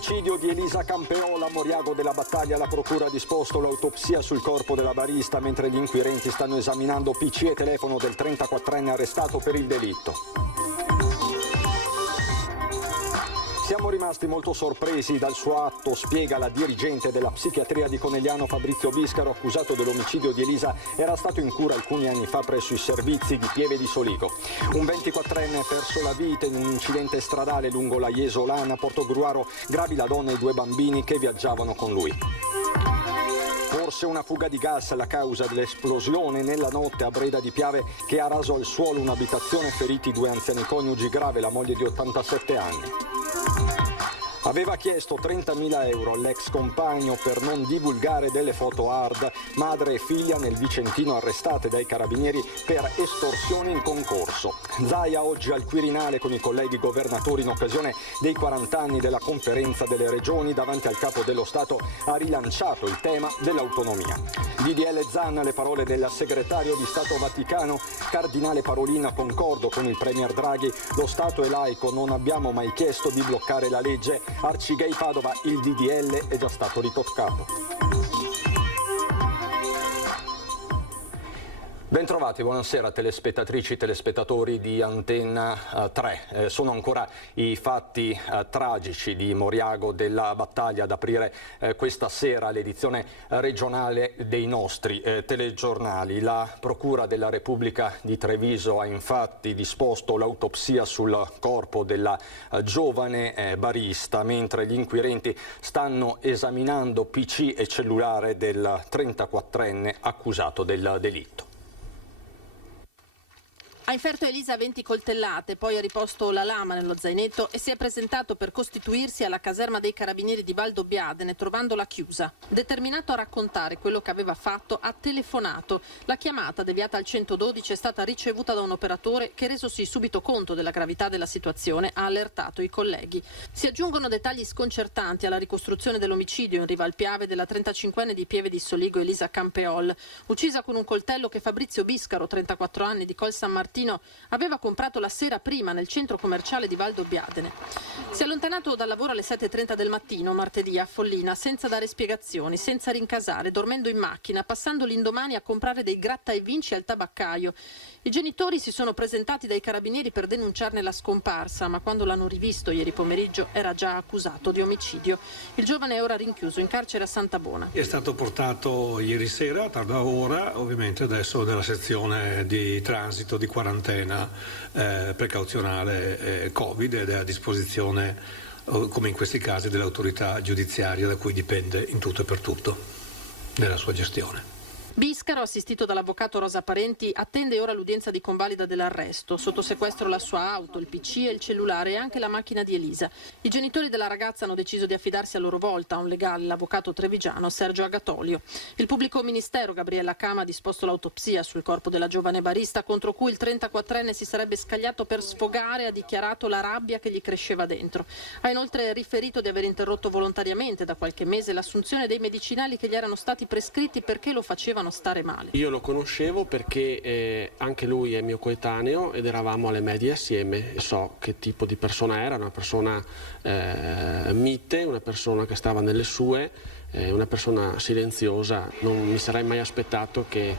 L'omicidio di Elisa Campeola a Moriago della Battaglia. La procura ha disposto l'autopsia sul corpo della barista, mentre gli inquirenti stanno esaminando PC e telefono del 34enne arrestato per il delitto. Siamo rimasti molto sorpresi dal suo atto, spiega la dirigente della psichiatria di Conegliano Fabrizio Biscaro, accusato dell'omicidio di Elisa. Era stato in cura alcuni anni fa presso i servizi di Pieve di Soligo. Un 24enne ha perso la vita in un incidente stradale lungo la Jesolana, Portogruaro. Gravi la donna e i 2 bambini che viaggiavano con lui. Forse una fuga di gas la causa dell'esplosione nella notte a Breda di Piave, che ha raso al suolo un'abitazione, feriti 2 anziani coniugi, grave la moglie di 87 anni. Aveva chiesto 30.000 euro all'ex compagno per non divulgare delle foto hard. Madre e figlia nel Vicentino arrestate dai carabinieri per estorsione in concorso. Zaia oggi al Quirinale con i colleghi governatori in occasione dei 40 anni della Conferenza delle Regioni. Davanti al Capo dello Stato ha rilanciato il tema dell'autonomia. DDL Zan, le parole del segretario di Stato Vaticano, Cardinale Parolin: concordo con il Premier Draghi, lo Stato è laico, non abbiamo mai chiesto di bloccare la legge. Arcigay Padova, il DDL è già stato ritoccato. Bentrovati, buonasera telespettatrici, telespettatori di Antenna 3. Sono ancora i fatti tragici di Moriago della Battaglia ad aprire questa sera l'edizione regionale dei nostri telegiornali. La Procura della Repubblica di Treviso ha infatti disposto l'autopsia sul corpo della giovane barista, mentre gli inquirenti stanno esaminando PC e cellulare del 34enne accusato del delitto. Ha inferto Elisa 20 coltellate, poi ha riposto la lama nello zainetto e si è presentato per costituirsi alla caserma dei carabinieri di Valdobbiadene, trovandola chiusa. Determinato a raccontare quello che aveva fatto, ha telefonato. La chiamata, deviata al 112, è stata ricevuta da un operatore che, resosi subito conto della gravità della situazione, ha allertato i colleghi. Si aggiungono dettagli sconcertanti alla ricostruzione dell'omicidio in riva al Piave della 35enne di Pieve di Soligo Elisa Campeol, uccisa con un coltello che Fabrizio Biscaro, 34 anni, di Col San Martino, aveva comprato la sera prima nel centro commerciale di Valdobbiadene. Si è allontanato dal lavoro alle 7:30 del mattino, martedì, a Follina, senza dare spiegazioni, senza rincasare, dormendo in macchina, passando l'indomani a comprare dei gratta e vinci al tabaccaio. I genitori si sono presentati dai carabinieri per denunciarne la scomparsa, ma quando l'hanno rivisto ieri pomeriggio era già accusato di omicidio. Il giovane è ora rinchiuso in carcere a Santabona. È stato portato ieri sera, a tarda ora, ovviamente adesso nella sezione di transito di quarantena precauzionale Covid, ed è a disposizione, come in questi casi, dell'autorità giudiziaria da cui dipende in tutto e per tutto della sua gestione. Biscaro, assistito dall'avvocato Rosa Parenti, attende ora l'udienza di convalida dell'arresto. Sotto sequestro la sua auto, il PC e il cellulare e anche la macchina di Elisa. I genitori della ragazza hanno deciso di affidarsi a loro volta a un legale, l'avvocato trevigiano Sergio Agatolio. Il pubblico ministero Gabriella Cama ha disposto l'autopsia sul corpo della giovane barista, contro cui il 34enne si sarebbe scagliato per sfogare, ha dichiarato, la rabbia che gli cresceva dentro. Ha inoltre riferito di aver interrotto volontariamente da qualche mese l'assunzione dei medicinali che gli erano stati prescritti perché lo facevano stare male. Io lo conoscevo perché anche lui è mio coetaneo ed eravamo alle medie assieme. So che tipo di persona era, una persona mite, una persona che stava nelle sue, una persona silenziosa. Non mi sarei mai aspettato che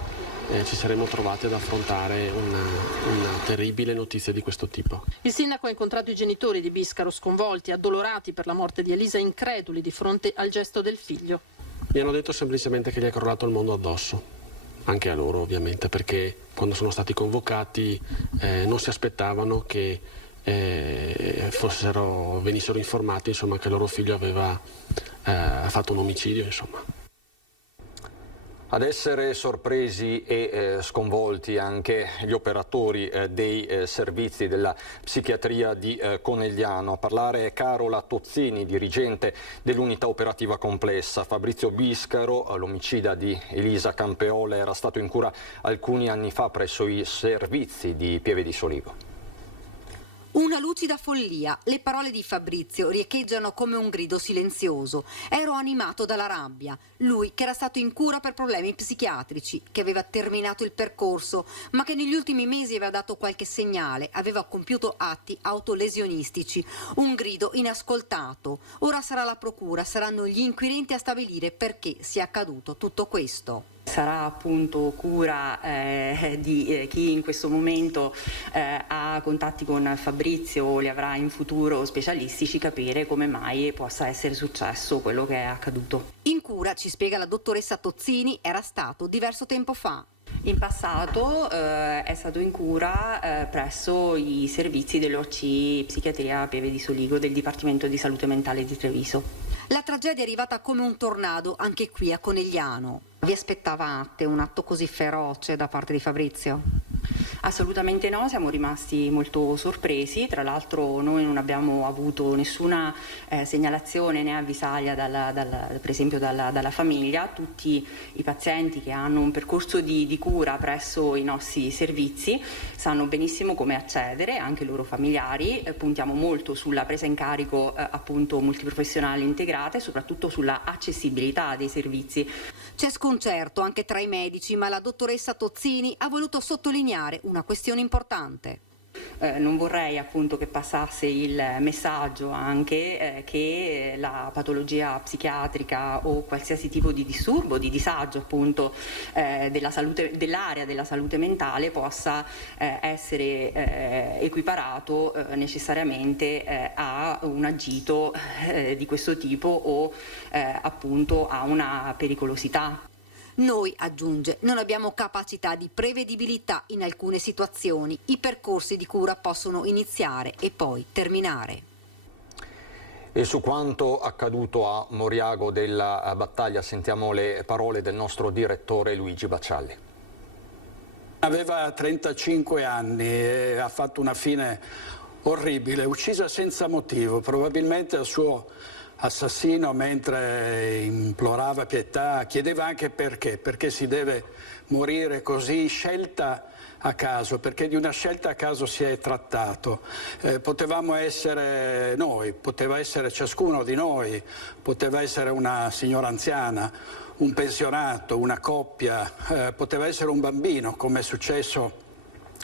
ci saremmo trovati ad affrontare una terribile notizia di questo tipo. Il sindaco ha incontrato i genitori di Biscaro, sconvolti, addolorati per la morte di Elisa, increduli di fronte al gesto del figlio. Mi hanno detto semplicemente che gli è crollato il mondo addosso, anche a loro ovviamente, perché quando sono stati convocati non si aspettavano che venissero informati, insomma, che loro figlio aveva fatto un omicidio, insomma. Ad essere sorpresi e sconvolti anche gli operatori dei servizi della psichiatria di Conegliano. A parlare è Carola Tozzini, dirigente dell'unità operativa complessa. Fabrizio Biscaro, l'omicida di Elisa Campeola, era stato in cura alcuni anni fa presso i servizi di Pieve di Soligo. Una lucida follia. Le parole di Fabrizio riecheggiano come un grido silenzioso. Ero animato dalla rabbia. Lui che era stato in cura per problemi psichiatrici, che aveva terminato il percorso, ma che negli ultimi mesi aveva dato qualche segnale, aveva compiuto atti autolesionistici. Un grido inascoltato. Ora sarà la procura, saranno gli inquirenti a stabilire perché sia accaduto tutto questo. Sarà appunto cura di chi in questo momento ha contatti con Fabrizio o li avrà in futuro specialistici capire come mai possa essere successo quello che è accaduto. In cura, ci spiega la dottoressa Tozzini, era stato diverso tempo fa. In passato è stato in cura presso i servizi dell'OC Psichiatria Pieve di Soligo del Dipartimento di Salute Mentale di Treviso. La tragedia è arrivata come un tornado anche qui a Conegliano. Vi aspettavate un atto così feroce da parte di Fabrizio? Assolutamente no, siamo rimasti molto sorpresi. Tra l'altro noi non abbiamo avuto nessuna segnalazione né avvisaglia per esempio dalla famiglia. Tutti i pazienti che hanno un percorso di cura presso i nostri servizi sanno benissimo come accedere, anche i loro familiari. Puntiamo molto sulla presa in carico appunto multiprofessionale integrata e soprattutto sulla accessibilità dei servizi. C'è sconcerto anche tra i medici, ma la dottoressa Tozzini ha voluto sottolineare una questione importante. Non vorrei appunto che passasse il messaggio anche che la patologia psichiatrica o qualsiasi tipo di disturbo, di disagio appunto dell'area della salute mentale possa essere equiparato necessariamente a un agito di questo tipo o appunto a una pericolosità. Noi, aggiunge, non abbiamo capacità di prevedibilità in alcune situazioni. I percorsi di cura possono iniziare e poi terminare. E su quanto accaduto a Moriago della Battaglia sentiamo le parole del nostro direttore Luigi Baccialli. Aveva 35 anni e ha fatto una fine orribile, uccisa senza motivo, probabilmente al suo assassino mentre implorava pietà, chiedeva anche perché si deve morire così, scelta a caso, perché di una scelta a caso si è trattato. Potevamo essere noi, poteva essere ciascuno di noi, poteva essere una signora anziana, un pensionato, una coppia, poteva essere un bambino, come è successo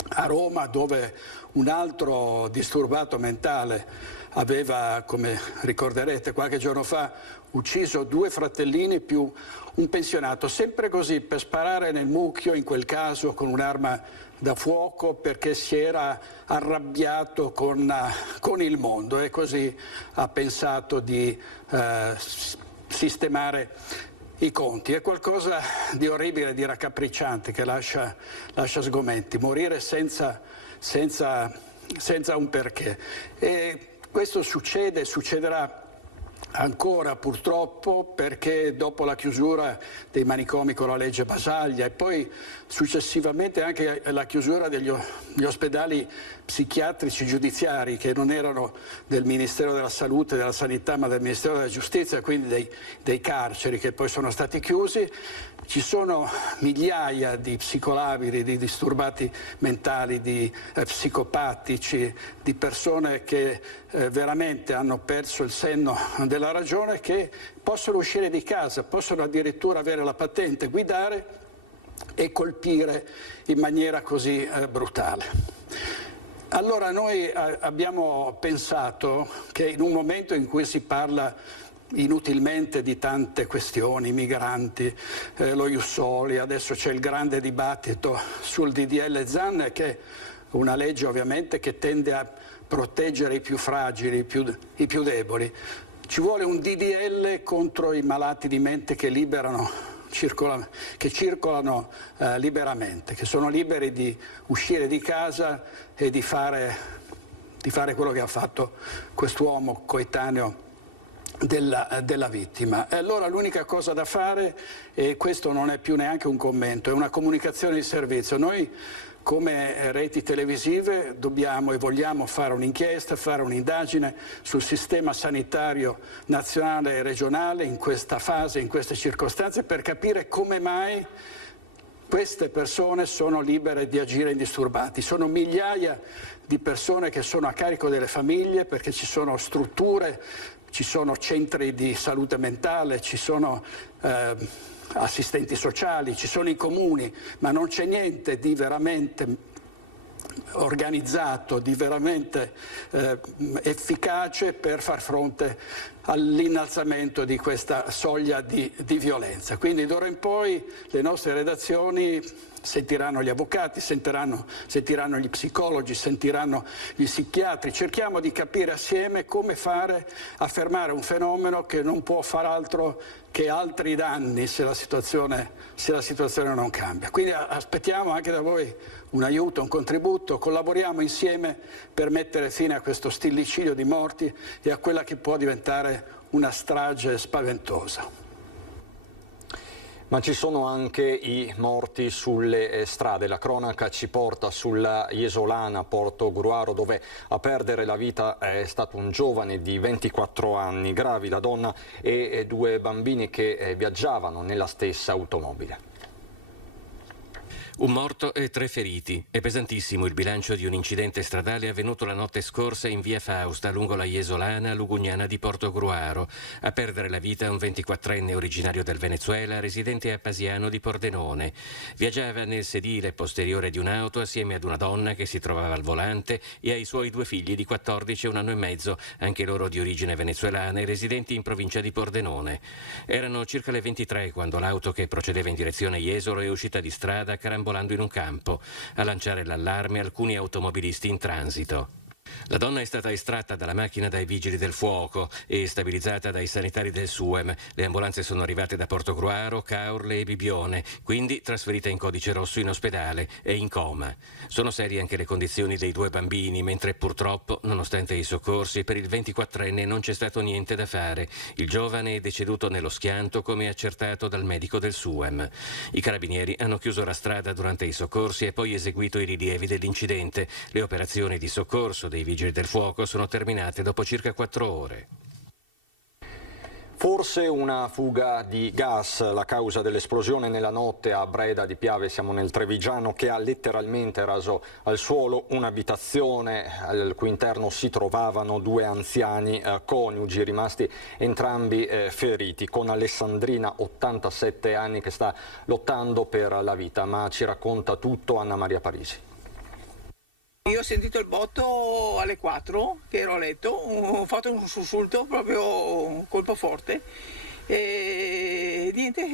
a Roma, dove un altro disturbato mentale aveva, come ricorderete, qualche giorno fa ucciso 2 fratellini più un pensionato, sempre così, per sparare nel mucchio, in quel caso con un'arma da fuoco, perché si era arrabbiato con il mondo e così ha pensato di sistemare i conti. È qualcosa di orribile, di raccapricciante, che lascia sgomenti, morire senza un perché. E questo succederà ancora purtroppo, perché dopo la chiusura dei manicomi con la legge Basaglia e poi successivamente anche la chiusura degli ospedali psichiatrici giudiziari, che non erano del Ministero della Salute e della Sanità ma del Ministero della Giustizia, quindi dei carceri che poi sono stati chiusi, ci sono migliaia di psicolabili, di disturbati mentali, di psicopatici, di persone che veramente hanno perso il senno della ragione, che possono uscire di casa, possono addirittura avere la patente, guidare e colpire in maniera così brutale. Allora noi abbiamo pensato che in un momento in cui si parla inutilmente di tante questioni, migranti, lo Ius Soli, adesso c'è il grande dibattito sul DDL Zan, che è una legge ovviamente che tende a proteggere i più fragili, i più deboli. Ci vuole un DDL contro i malati di mente che circolano liberamente, che sono liberi di uscire di casa e di fare quello che ha fatto quest'uomo coetaneo della vittima. E allora l'unica cosa da fare, e questo non è più neanche un commento, è una comunicazione di servizio. Noi come reti televisive dobbiamo e vogliamo fare un'inchiesta, fare un'indagine sul sistema sanitario nazionale e regionale in questa fase, in queste circostanze, per capire come mai queste persone sono libere di agire indisturbati. Sono migliaia di persone che sono a carico delle famiglie, perché ci sono strutture, ci sono centri di salute mentale, ci sono assistenti sociali, ci sono i comuni, ma non c'è niente di veramente organizzato, di veramente efficace per far fronte all'innalzamento di questa soglia di violenza. Quindi d'ora in poi le nostre redazioni sentiranno gli avvocati, sentiranno gli psicologi, sentiranno gli psichiatri. Cerchiamo di capire assieme come fare a fermare un fenomeno che non può far altro che altri danni se la situazione non cambia. Quindi aspettiamo anche da voi un aiuto, un contributo, collaboriamo insieme per mettere fine a questo stillicidio di morti e a quella che può diventare una strage spaventosa. Ma ci sono anche i morti sulle strade. La cronaca ci porta sulla Jesolana, Portogruaro, dove a perdere la vita è stato un giovane di 24 anni, gravida donna e 2 bambini che viaggiavano nella stessa automobile. Un morto e 3 feriti. È pesantissimo il bilancio di un incidente stradale avvenuto la notte scorsa in via Fausta, lungo la Jesolana, Lugugnana di Portogruaro. A perdere la vita un 24enne originario del Venezuela, residente a Pasiano di Pordenone. Viaggiava nel sedile posteriore di un'auto assieme ad una donna che si trovava al volante e ai suoi 2 figli di 14 e 1 anno e mezzo, anche loro di origine venezuelana e residenti in provincia di Pordenone. Erano circa le 23 quando l'auto che procedeva in direzione Jesolo è uscita di strada carambolando in un campo. A lanciare l'allarme alcuni automobilisti in transito. La donna è stata estratta dalla macchina dai vigili del fuoco e stabilizzata dai sanitari del SUEM. Le ambulanze sono arrivate da Portogruaro, Caorle e Bibione, quindi trasferita in codice rosso in ospedale e in coma. Sono serie anche le condizioni dei 2 bambini, mentre purtroppo, nonostante i soccorsi, per il 24enne non c'è stato niente da fare. Il giovane è deceduto nello schianto, come accertato dal medico del SUEM. I carabinieri hanno chiuso la strada durante i soccorsi e poi eseguito i rilievi dell'incidente. Le operazioni di soccorso dei vigili del fuoco sono terminate dopo circa 4 ore. Forse una fuga di gas, la causa dell'esplosione nella notte a Breda di Piave, siamo nel Trevigiano, che ha letteralmente raso al suolo un'abitazione al cui interno si trovavano 2 anziani coniugi, rimasti entrambi feriti, con Alessandrina, 87 anni, che sta lottando per la vita, ma ci racconta tutto Anna Maria Parisi. Io ho sentito il botto alle 4, che ero a letto, ho fatto un sussulto, proprio colpo forte, e niente,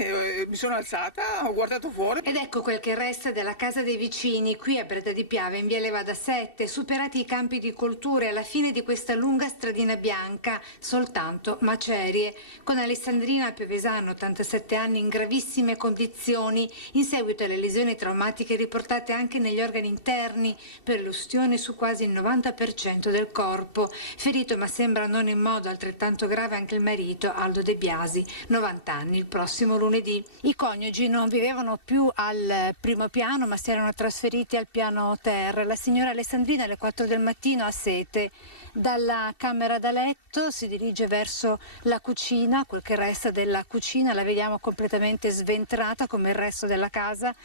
mi sono alzata, ho guardato fuori. Ed ecco quel che resta della casa dei vicini, qui a Breda di Piave, in via Levada 7, superati i campi di colture, alla fine di questa lunga stradina bianca, soltanto macerie, con Alessandrina Piovesano, 87 anni, in gravissime condizioni, in seguito alle lesioni traumatiche riportate anche negli organi interni, per l'ustione su quasi il 90% del corpo. Ferito, ma sembra non in modo altrettanto grave, anche il marito, Aldo De Biasi, 90 anni, il prossimo lunedì. I coniugi non vivevano più al primo piano, ma si erano trasferiti al piano terra. La signora Alessandrina alle 4 del mattino ha sete. Dalla camera da letto si dirige verso la cucina, quel che resta della cucina, la vediamo completamente sventrata come il resto della casa.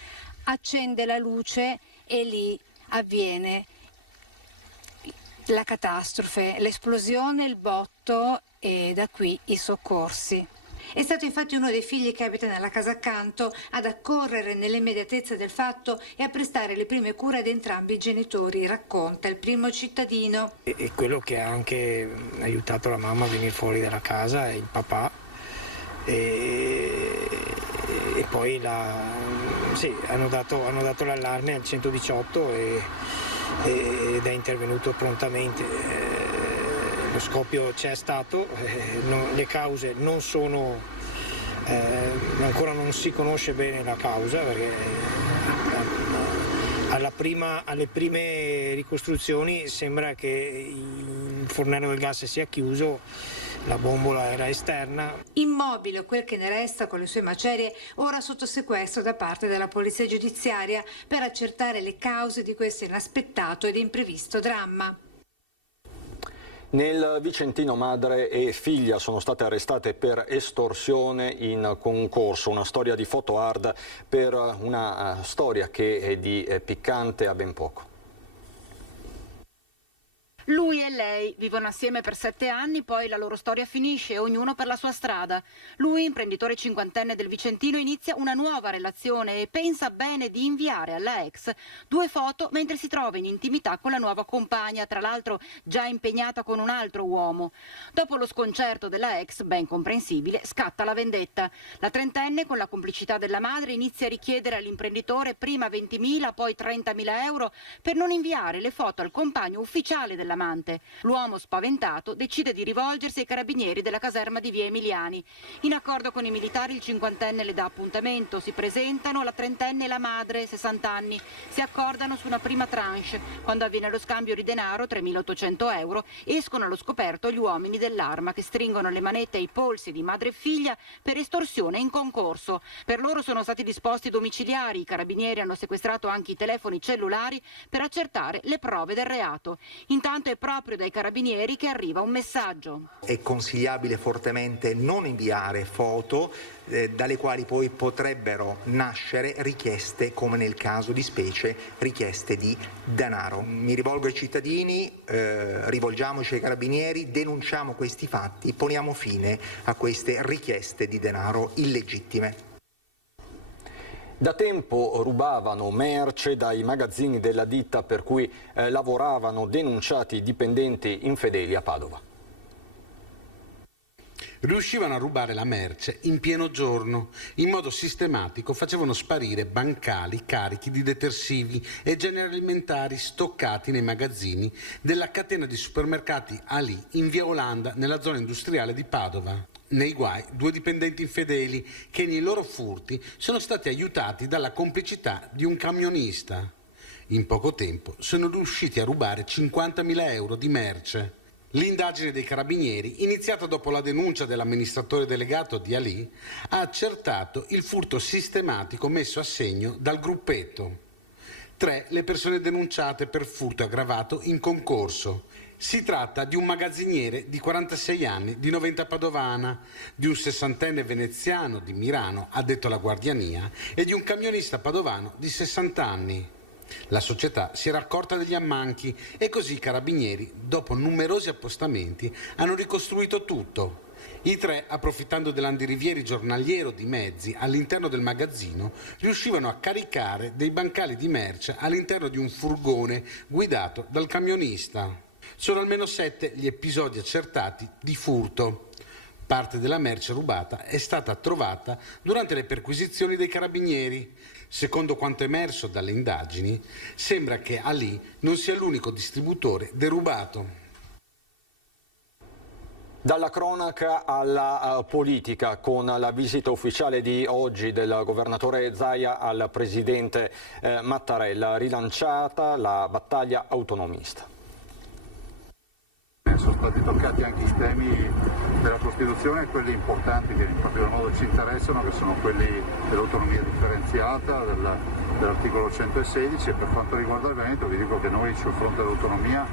Accende la luce e lì avviene la catastrofe, l'esplosione, il botto e da qui i soccorsi. È stato infatti uno dei figli che abita nella casa accanto ad accorrere nell'immediatezza del fatto e a prestare le prime cure ad entrambi i genitori, racconta il primo cittadino. E quello che ha anche aiutato la mamma a venire fuori dalla casa è il papà e poi hanno dato l'allarme al 118 ed è intervenuto prontamente. Lo scoppio c'è stato, le cause non sono, ancora non si conosce bene la causa, perché alle prime ricostruzioni sembra che il fornello del gas sia chiuso, la bombola era esterna. Immobile, quel che ne resta con le sue macerie, ora sotto sequestro da parte della polizia giudiziaria per accertare le cause di questo inaspettato ed imprevisto dramma. Nel Vicentino madre e figlia sono state arrestate per estorsione in concorso, una storia di foto hard per una storia che di piccante ha ben poco. Lui e lei vivono assieme per 7 anni, poi la loro storia finisce, ognuno per la sua strada. Lui, imprenditore cinquantenne del Vicentino, inizia una nuova relazione e pensa bene di inviare alla ex 2 foto mentre si trova in intimità con la nuova compagna, tra l'altro già impegnata con un altro uomo. Dopo lo sconcerto della ex, ben comprensibile, scatta la vendetta. La trentenne, con la complicità della madre, inizia a richiedere all'imprenditore prima 20.000, poi 30.000 euro per non inviare le foto al compagno ufficiale della amante. L'uomo, spaventato, decide di rivolgersi ai carabinieri della caserma di Via Emiliani. In accordo con i militari il cinquantenne le dà appuntamento, si presentano la trentenne e la madre, 60 anni, si accordano su una prima tranche. Quando avviene lo scambio di denaro, 3.800 euro, escono allo scoperto gli uomini dell'arma che stringono le manette ai polsi di madre e figlia per estorsione in concorso. Per loro sono stati disposti domiciliari, i carabinieri hanno sequestrato anche i telefoni cellulari per accertare le prove del reato. Intanto è proprio dai carabinieri che arriva un messaggio. È consigliabile fortemente non inviare foto dalle quali poi potrebbero nascere richieste, come nel caso di specie, richieste di denaro. Mi rivolgo ai cittadini, rivolgiamoci ai carabinieri, denunciamo questi fatti, poniamo fine a queste richieste di denaro illegittime. Da tempo rubavano merce dai magazzini della ditta per cui lavoravano denunciati dipendenti infedeli a Padova. Riuscivano a rubare la merce in pieno giorno. In modo sistematico facevano sparire bancali carichi di detersivi e generi alimentari stoccati nei magazzini della catena di supermercati Ali in via Olanda, nella zona industriale di Padova. Nei guai 2 dipendenti infedeli che nei loro furti sono stati aiutati dalla complicità di un camionista. In poco tempo sono riusciti a rubare 50.000 euro di merce. L'indagine dei carabinieri, iniziata dopo la denuncia dell'amministratore delegato di Ali, ha accertato il furto sistematico messo a segno dal gruppetto. 3 le persone denunciate per furto aggravato in concorso. Si tratta di un magazziniere di 46 anni di Noventa Padovana, di un 60enne veneziano di Milano addetto alla guardiania e di un camionista padovano di 60 anni. La società si era accorta degli ammanchi e così i carabinieri, dopo numerosi appostamenti, hanno ricostruito tutto. I 3, approfittando dell'andirivieri giornaliero di mezzi all'interno del magazzino, riuscivano a caricare dei bancali di merce all'interno di un furgone guidato dal camionista. Sono almeno 7 gli episodi accertati di furto. Parte della merce rubata è stata trovata durante le perquisizioni dei carabinieri. Secondo quanto emerso dalle indagini, sembra che Ali non sia l'unico distributore derubato. Dalla cronaca alla politica, con la visita ufficiale di oggi del governatore Zaia al presidente Mattarella, rilanciata la battaglia autonomista. Sono stati toccati anche i temi della Costituzione, quelli importanti che in particolar modo ci interessano, che sono quelli dell'autonomia differenziata, dell'articolo 116, e per quanto riguarda il Veneto vi dico che noi sul fronte dell'autonomia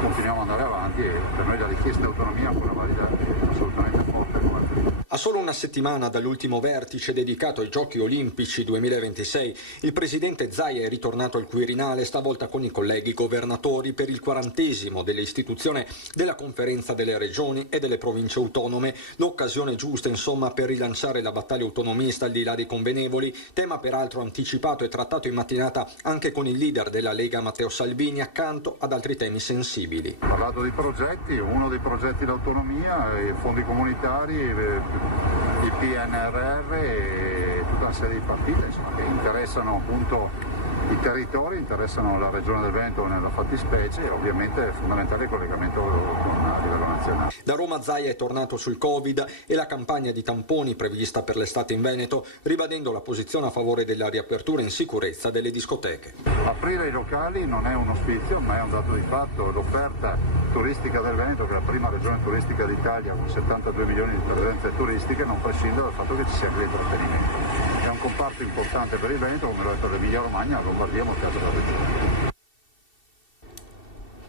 continuiamo ad andare avanti e per noi la richiesta di autonomia pure valida è assolutamente forte come prima. A solo una settimana dall'ultimo vertice dedicato ai Giochi Olimpici 2026, il presidente Zaia è ritornato al Quirinale, stavolta con i colleghi governatori, per il 40° dell'istituzione della Conferenza delle Regioni e delle Province Autonome. L'occasione giusta, insomma, per rilanciare la battaglia autonomista al di là dei convenevoli, tema peraltro anticipato e trattato in mattinata anche con il leader della Lega Matteo Salvini, accanto ad altri temi sensibili. Ho parlato di progetti, uno dei progetti d'autonomia, i fondi comunitari, i PNRR e tutta una serie di partite insomma, che interessano appunto i territori, interessano la regione del Veneto nella fattispecie e ovviamente è fondamentale il collegamento con a livello nazionale. Da Roma Zaia è tornato sul Covid e la campagna di tamponi prevista per l'estate in Veneto, ribadendo la posizione a favore della riapertura in sicurezza delle discoteche. Aprire i locali non è uno sfizio, ma è un dato di fatto. L'offerta turistica del Veneto, che è la prima regione turistica d'Italia con 72 milioni di presenze turistiche, non prescinde dal fatto che ci sia anche l'intrattenimento. È un comparto importante per il Veneto, come lo è per l'Emilia Romagna, la Lombardia e molte altre regioni.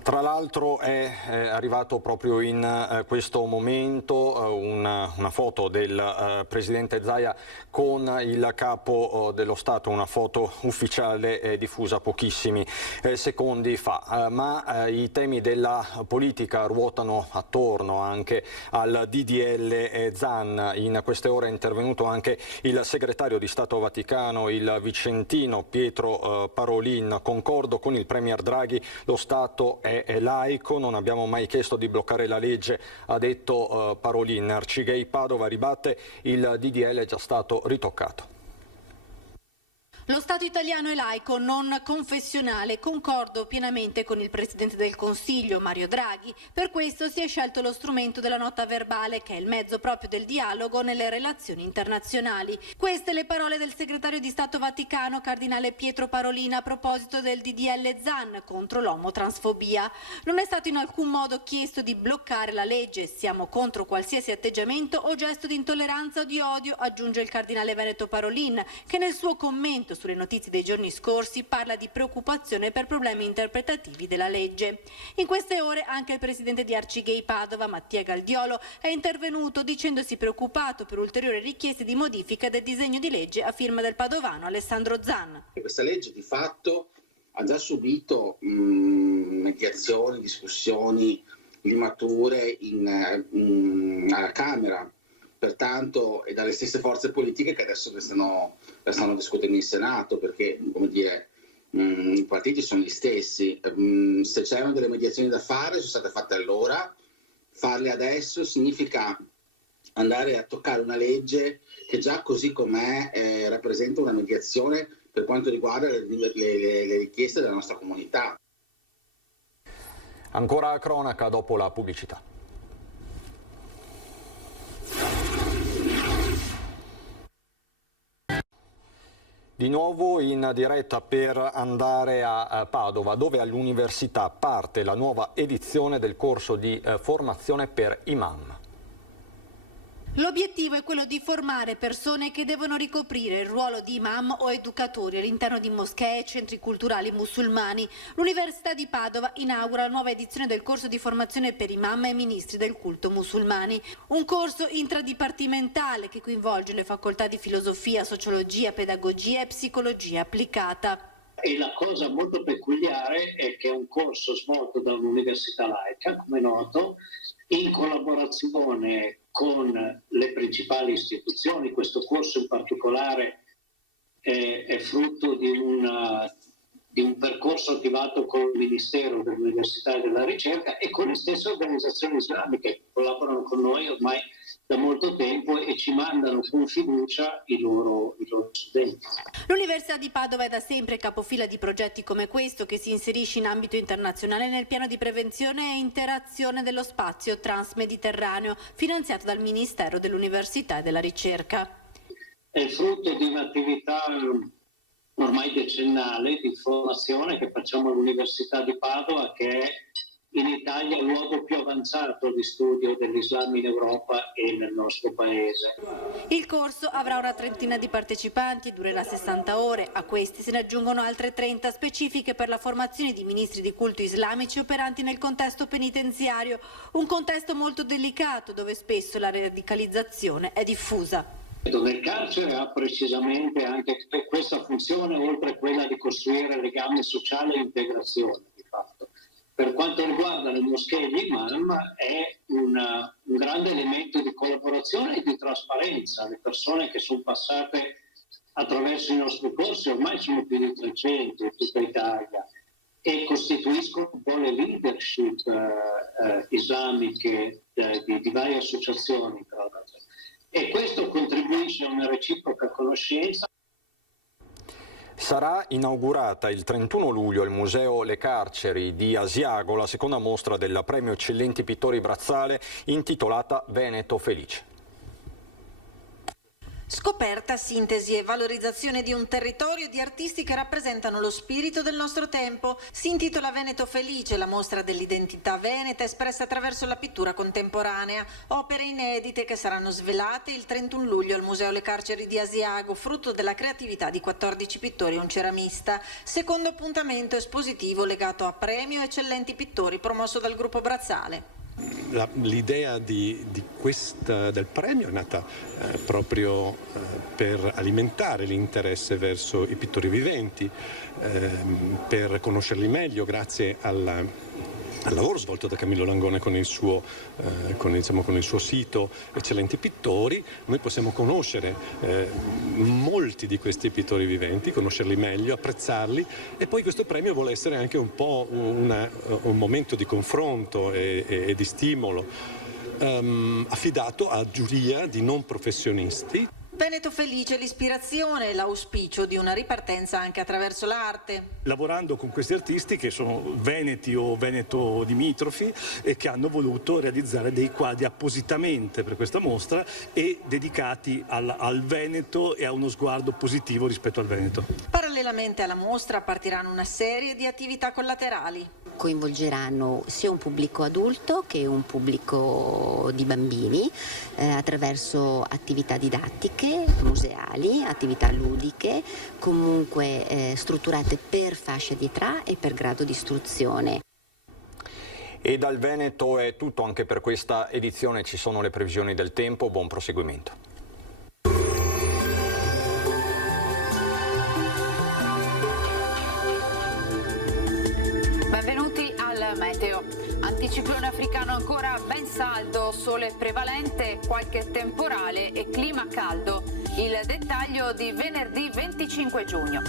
Tra l'altro è arrivato proprio in questo momento una foto del presidente Zaia con il capo dello Stato, una foto ufficiale diffusa pochissimi secondi fa, ma i temi della politica ruotano attorno anche al DDL Zan. In queste ore è intervenuto anche il segretario di Stato Vaticano, il vicentino Pietro Parolin. Concordo con il premier Draghi, lo Stato è laico, non abbiamo mai chiesto di bloccare la legge, ha detto Parolin. Arcigay Padova ribatte: il DDL è già stato ritoccato. Lo Stato italiano è laico, non confessionale. Concordo pienamente con il Presidente del Consiglio, Mario Draghi. Per questo si è scelto lo strumento della nota verbale, che è il mezzo proprio del dialogo nelle relazioni internazionali. Queste le parole del segretario di Stato Vaticano, cardinale Pietro Parolin, a proposito del DDL Zan contro l'omotransfobia. Non è stato in alcun modo chiesto di bloccare la legge. Siamo contro qualsiasi atteggiamento o gesto di intolleranza o di odio, aggiunge il cardinale veneto Parolin, che nel suo commento sulle notizie dei giorni scorsi parla di preoccupazione per problemi interpretativi della legge. In queste ore anche il presidente di Arcigay Padova, Mattia Galdiolo, è intervenuto dicendosi preoccupato per ulteriori richieste di modifica del disegno di legge a firma del padovano Alessandro Zan. Questa legge di fatto ha già subito mediazioni, discussioni, limature alla Camera. Pertanto è dalle stesse forze politiche che adesso la stanno discutendo in Senato, perché come dire, i partiti sono gli stessi. Se c'erano delle mediazioni da fare, sono state fatte allora. Farle adesso significa andare a toccare una legge che già così com'è rappresenta una mediazione per quanto riguarda le richieste della nostra comunità. Ancora cronaca dopo la pubblicità. Di nuovo in diretta per andare a Padova, dove all'università parte la nuova edizione del corso di formazione per imam. L'obiettivo è quello di formare persone che devono ricoprire il ruolo di imam o educatori all'interno di moschee e centri culturali musulmani. L'Università di Padova inaugura la nuova edizione del corso di formazione per imam e ministri del culto musulmani. Un corso intradipartimentale che coinvolge le facoltà di filosofia, sociologia, pedagogia e psicologia applicata. E la cosa molto peculiare è che è un corso svolto da un'università laica, come è noto, in collaborazione con le principali istituzioni. Questo corso in particolare è frutto di un percorso attivato con il Ministero dell'Università e della Ricerca e con le stesse organizzazioni islamiche che collaborano con noi ormai da molto tempo e ci mandano con fiducia i loro studenti. L'Università di Padova è da sempre capofila di progetti come questo, che si inserisce in ambito internazionale nel piano di prevenzione e interazione dello spazio transmediterraneo, finanziato dal Ministero dell'Università e della Ricerca. È il frutto di un'attività ormai decennale di formazione che facciamo all'Università di Padova, che è in Italia il luogo più avanzato di studio dell'Islam in Europa e nel nostro paese. Il corso avrà una trentina di partecipanti e durerà 60 ore. A questi se ne aggiungono altre 30 specifiche per la formazione di ministri di culto islamici operanti nel contesto penitenziario, un contesto molto delicato dove spesso la radicalizzazione è diffusa. Nel carcere ha precisamente anche questa funzione, oltre a quella di costruire legami sociali e integrazione di fatto. Per quanto riguarda le moschee di imam è un grande elemento di collaborazione e di trasparenza. Le persone che sono passate attraverso i nostri corsi ormai sono più di 300 in tutta Italia e costituiscono un po' le leadership islamiche di varie associazioni, tra l'altro. E questo contribuisce a una reciproca conoscenza. Sarà inaugurata il 31 luglio al Museo Le Carceri di Asiago la seconda mostra del Premio Eccellenti Pittori Brazzale intitolata Veneto Felice. Scoperta, sintesi e valorizzazione di un territorio di artisti che rappresentano lo spirito del nostro tempo. Si intitola Veneto Felice, la mostra dell'identità veneta espressa attraverso la pittura contemporanea. Opere inedite che saranno svelate il 31 luglio al Museo Le Carceri di Asiago, frutto della creatività di 14 pittori e un ceramista. Secondo appuntamento espositivo legato a Premio Eccellenti Pittori promosso dal gruppo Brazzale. L'idea del premio è nata proprio per alimentare l'interesse verso i pittori viventi, per conoscerli meglio grazie al lavoro svolto da Camillo Langone con il suo sito Eccellenti Pittori. Noi possiamo conoscere molti di questi pittori viventi, conoscerli meglio, apprezzarli, e poi questo premio vuole essere anche un po' un momento di confronto e di stimolo, affidato a giuria di non professionisti. Veneto Felice, l'ispirazione e l'auspicio di una ripartenza anche attraverso l'arte. Lavorando con questi artisti che sono veneti o veneto limitrofi e che hanno voluto realizzare dei quadri appositamente per questa mostra e dedicati al Veneto e a uno sguardo positivo rispetto al Veneto. Parallelamente alla mostra partiranno una serie di attività collaterali. Coinvolgeranno sia un pubblico adulto che un pubblico di bambini attraverso attività didattiche, museali, attività ludiche, comunque strutturate per fascia di età e per grado di istruzione. E dal Veneto è tutto anche per questa edizione, ci sono le previsioni del tempo, buon proseguimento. Benvenuti al meteo. Anticiclone africano ancora ben saldo, sole prevalente, qualche temporale e clima caldo. Il dettaglio di venerdì 25 giugno.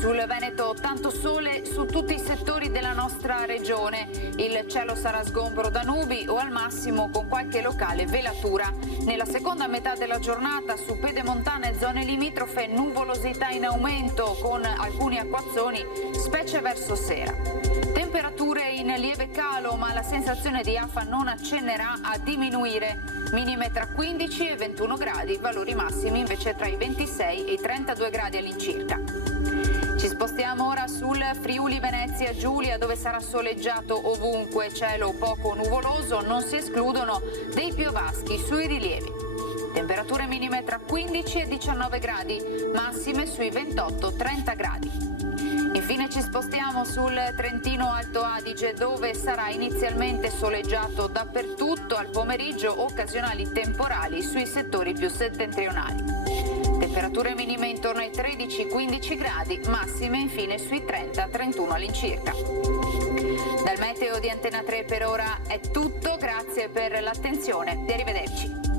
Sul Veneto tanto sole su tutti i settori della nostra regione. Il cielo sarà sgombro da nubi o al massimo con qualche locale velatura. Nella seconda metà della giornata su pedemontane e zone limitrofe nuvolosità in aumento con alcuni acquazzoni, specie verso sera. Temperature in lieve calo, ma la sensazione di afa non accennerà a diminuire. Minime tra 15 e 21 gradi, valori massimi invece tra i 26 e i 32 gradi all'incirca. Ci spostiamo ora sul Friuli Venezia Giulia, dove sarà soleggiato ovunque, cielo poco nuvoloso, non si escludono dei piovaschi sui rilievi. Temperature minime tra 15 e 19 gradi, massime sui 28-30 gradi. Infine ci spostiamo sul Trentino Alto Adige, dove sarà inizialmente soleggiato dappertutto, al pomeriggio occasionali temporali sui settori più settentrionali. Temperature minime intorno ai 13-15 gradi, massime infine sui 30-31 all'incirca. Dal meteo di Antena 3 per ora è tutto, grazie per l'attenzione e arrivederci.